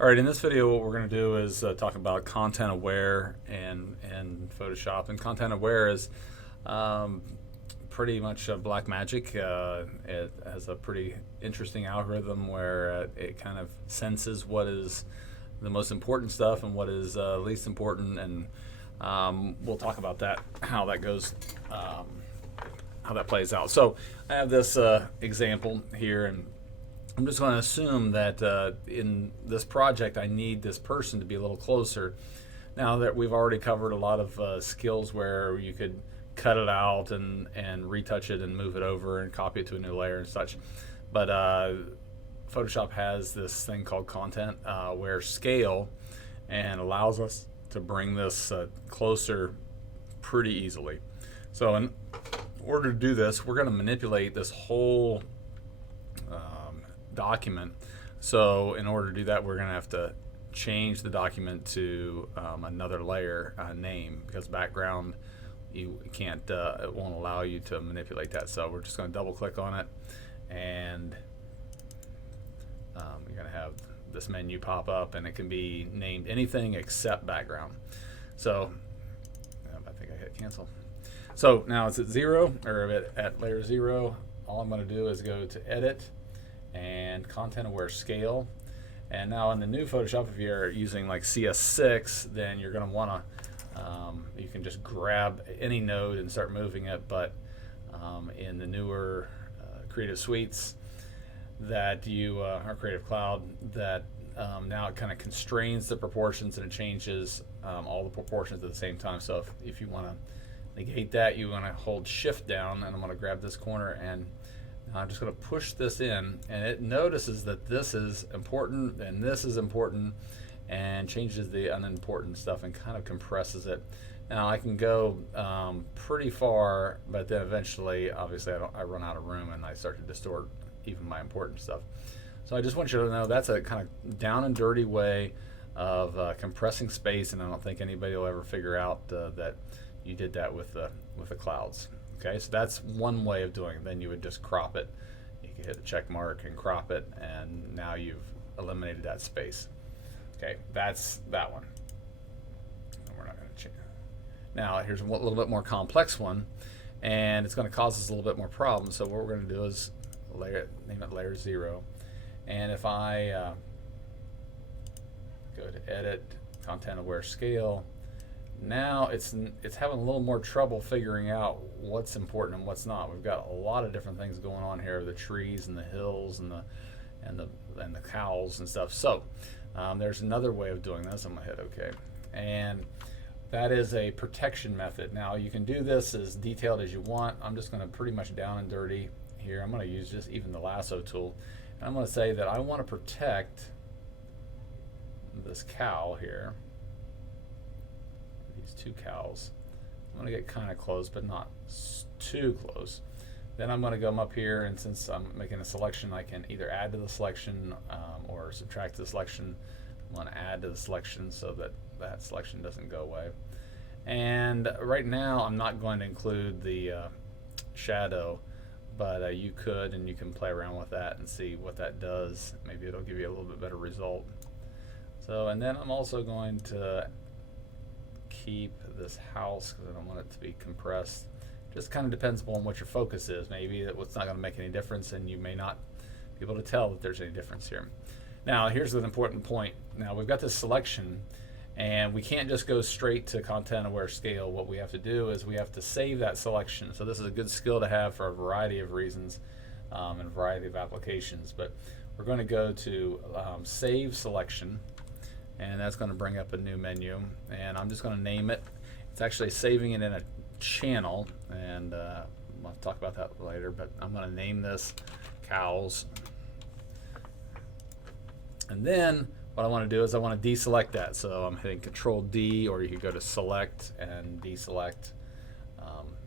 All right, in this video, what we're going to do is talk about content aware and Photoshop. And content aware is um, pretty much black magic. It has a pretty interesting algorithm where it kind of senses what is the most important stuff and what is least important, and we'll talk about that, how that goes, how that plays out. So I have this example here, and I'm just going to assume that in this project I need this person to be a little closer. Now that we've already covered a lot of skills where you could cut it out and retouch it and move it over and copy it to a new layer and such. But Photoshop has this thing called content where scale and allows us to bring this closer pretty easily. So in order to do this, we're going to manipulate this whole document. So in order to do that, we're going to have to change the document to another layer name, because background, you can't, it won't allow you to manipulate that. So we're just going to double click on it, and you're going to have this menu pop up, and it can be named anything except background. So I think I hit cancel. So now it's at 0, or at layer 0. All I'm going to do is go to edit and content aware scale. And now in the new Photoshop, if you're using like CS6, then you're going to want to, you can just grab any node and start moving it. But in the newer Creative Suites that you, or Creative Cloud, that now it kind of constrains the proportions, and it changes all the proportions at the same time. So if you want to negate that, you want to hold shift down, and I'm going to grab this corner, and I'm just going to push this in, and it notices that this is important and this is important, and changes the unimportant stuff and kind of compresses it. Now I can go pretty far, but then eventually, obviously, I run out of room and I start to distort even my important stuff. So I just want you to know that's a kind of down and dirty way of compressing space, and I don't think anybody will ever figure out that you did that with the clouds. Okay, so that's one way of doing it. Then you would just crop it. You can hit the check mark and crop it, and now you've eliminated that space. Okay, that's that one. And we're not going to change. Now here's a little bit more complex one, and it's going to cause us a little bit more problems. So what we're going to do is name it layer 0, and if I go to edit, content aware scale, now it's having a little more trouble figuring out what's important and what's not. We've got a lot of different things going on here: the trees and the hills and the cows and stuff. So there's another way of doing this. I'm gonna hit OK, and that is a protection method. Now you can do this as detailed as you want. I'm just gonna pretty much down and dirty here. I'm gonna use just even the lasso tool, and I'm gonna say that I want to protect this cow here. Two cows. I'm going to get kind of close, but not too close. Then I'm going to come up here, and since I'm making a selection, I can either add to the selection or subtract the selection. I'm going to add to the selection so that that selection doesn't go away. And right now I'm not going to include the shadow, but you could, and you can play around with that and see what that does. Maybe it'll give you a little bit better result. So, and then I'm also going to keep this house because I don't want it to be compressed. Just kind of depends upon what your focus is. Maybe it's not going to make any difference, and you may not be able to tell that there's any difference here. Now here's an important point. Now we've got this selection, and we can't just go straight to content aware scale. What we have to do is we have to save that selection. So this is a good skill to have for a variety of reasons and a variety of applications. But we're going to go to save selection, and that's going to bring up a new menu, and I'm just going to name it. It's actually saving it in a channel, and I'll talk about that later, but I'm going to name this cows. And then what I want to do is I want to deselect that. So I'm hitting Control D, or you could go to select and deselect,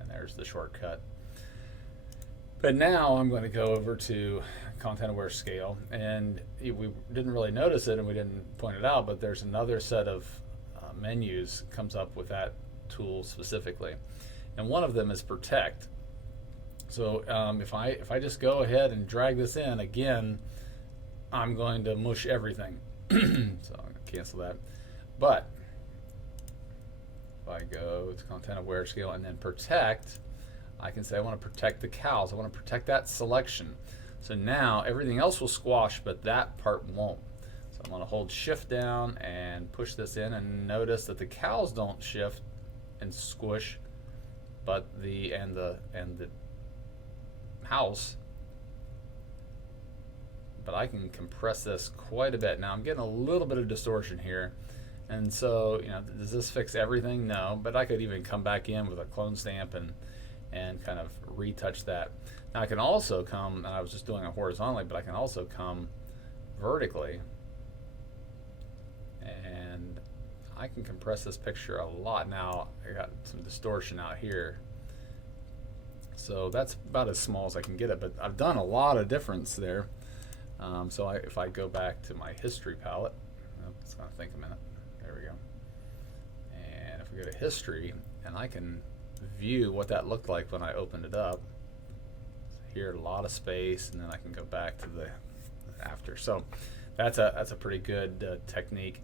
and there's the shortcut. But now I'm going to go over to content aware scale, and we didn't really notice it and we didn't point it out, but there's another set of menus comes up with that tool specifically, and one of them is protect. So if I just go ahead and drag this in again, I'm going to mush everything. So I'm going to cancel that. But if I go to content aware scale and then protect, I can say I want to protect the cows. I want to protect that selection. So now everything else will squash, but that part won't. So I'm going to hold shift down and push this in, and notice that the cows don't shift and squish, but the house. But I can compress this quite a bit. Now I'm getting a little bit of distortion here. And so, does this fix everything? No, but I could even come back in with a clone stamp and kind of retouch that. Now I can also come, and I was just doing it horizontally, but I can also come vertically, and I can compress this picture a lot. Now I got some distortion out here, so that's about as small as I can get it, but I've done a lot of difference there. So if I go back to my history palette, it's going to think a minute. There we go. And if we go to history, and I can view what that looked like when I opened it up. Here, a lot of space, and then I can go back to the after. So that's a pretty good technique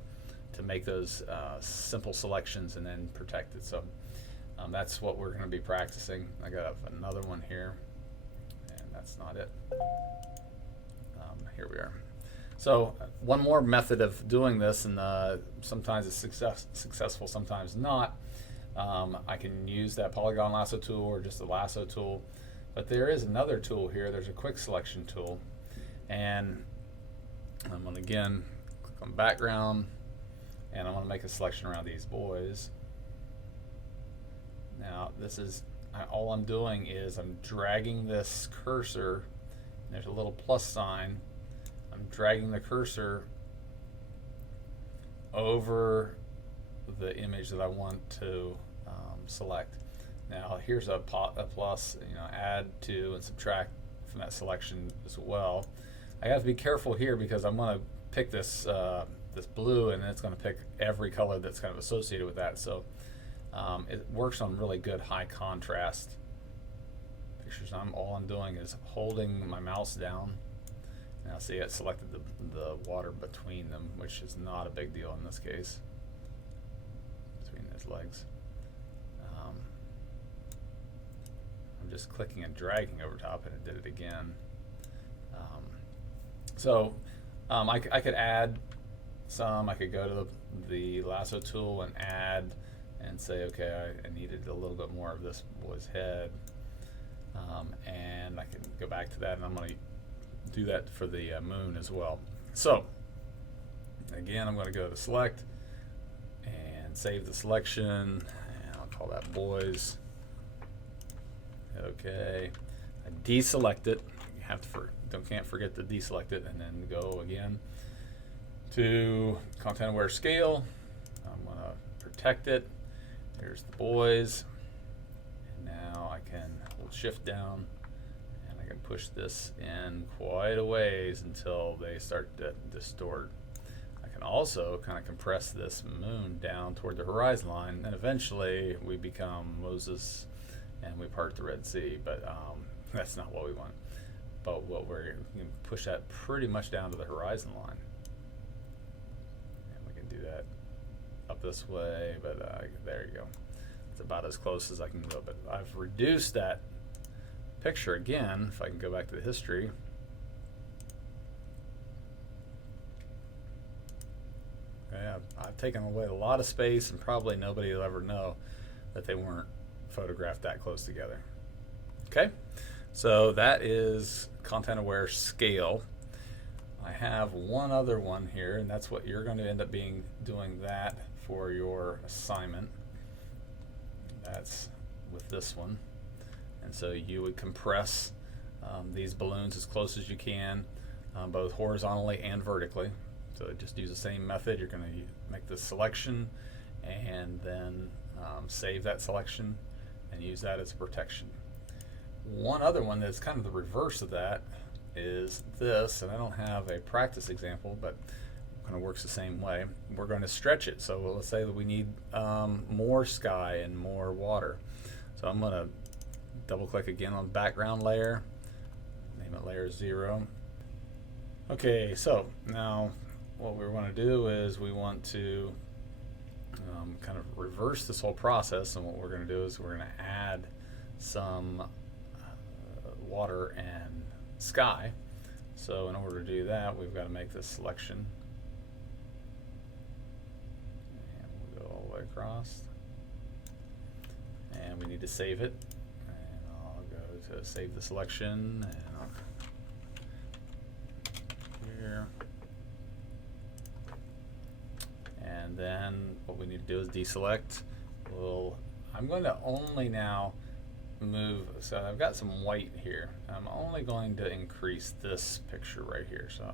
to make those simple selections and then protect it. So that's what we're going to be practicing. I got another one here, and that's not it. Here we are. So one more method of doing this, and sometimes it's successful, sometimes not. I can use that polygon lasso tool or just the lasso tool, but there is another tool here. There's a quick selection tool, and I'm going to again click on background, and I want to make a selection around these boys. Now this is all I'm doing is I'm dragging this cursor. There's a little plus sign. I'm dragging the cursor over the image that I want to select. Now here's a plus, add to and subtract from that selection as well. I have to be careful here because I'm going to pick this this blue, and it's going to pick every color that's kind of associated with that. So it works on really good high contrast pictures. All I'm doing is holding my mouse down. Now see, it selected the water between them, which is not a big deal in this case, between those legs. I'm just clicking and dragging over top, and it did it again. I could add some. I could go to the lasso tool and add and say, okay, I needed a little bit more of this boy's head. And I can go back to that, and I'm going to do that for the moon as well. So again, I'm going to go to select and save the selection, and I'll call that boys. Okay, I deselect it. You have to can't forget to deselect it, and then go again to content aware scale. I'm going to protect it. There's the boys. And now I can hold shift down, and I can push this in quite a ways until they start to distort. I can also kind of compress this moon down toward the horizon line, and eventually we become Moses and we part the Red Sea, but that's not what we want. But what we're going to push that pretty much down to the horizon line, and we can do that up this way, but there you go. It's about as close as I can go, but I've reduced that picture again. If I can go back to the history, yeah, I've taken away a lot of space, and probably nobody will ever know that they weren't photographed that close together. Okay, so that is content aware scale. I have one other one here, and that's what you're going to end up doing that for your assignment. That's with this one. And so you would compress these balloons as close as you can, both horizontally and vertically. So just use the same method. You're going to make the selection and then save that selection and use that as a protection. One other one that's kind of the reverse of that is this, and I don't have a practice example, but it kind of works the same way. We're going to stretch it. So let's say that we need more sky and more water. So I'm going to double click again on the background layer, name it layer 0. Okay, so now what we want to do is we want to kind of reverse this whole process, and what we're going to do is we're going to add some water and sky. So in order to do that, we've got to make this selection, and we'll go all the way across, and we need to save it, and I'll go to save the selection, and I'll here. And then what we need to do is deselect. I'm going to only now move, so I've got some white here. I'm only going to increase this picture right here. So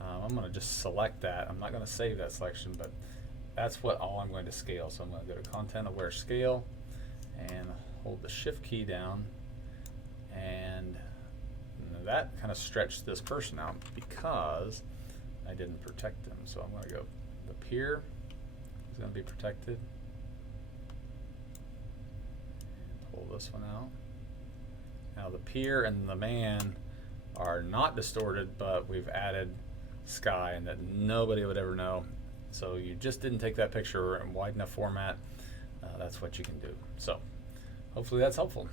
I'm going to just select that. I'm not going to save that selection, but that's what all I'm going to scale. So I'm going to go to Content Aware Scale and hold the Shift key down, and that kind of stretched this person out because I didn't protect them. So I'm going to go, the pier is going to be protected. And pull this one out. Now the pier and the man are not distorted, but we've added sky, and that nobody would ever know. So you just didn't take that picture in wide enough format. That's what you can do. So hopefully that's helpful.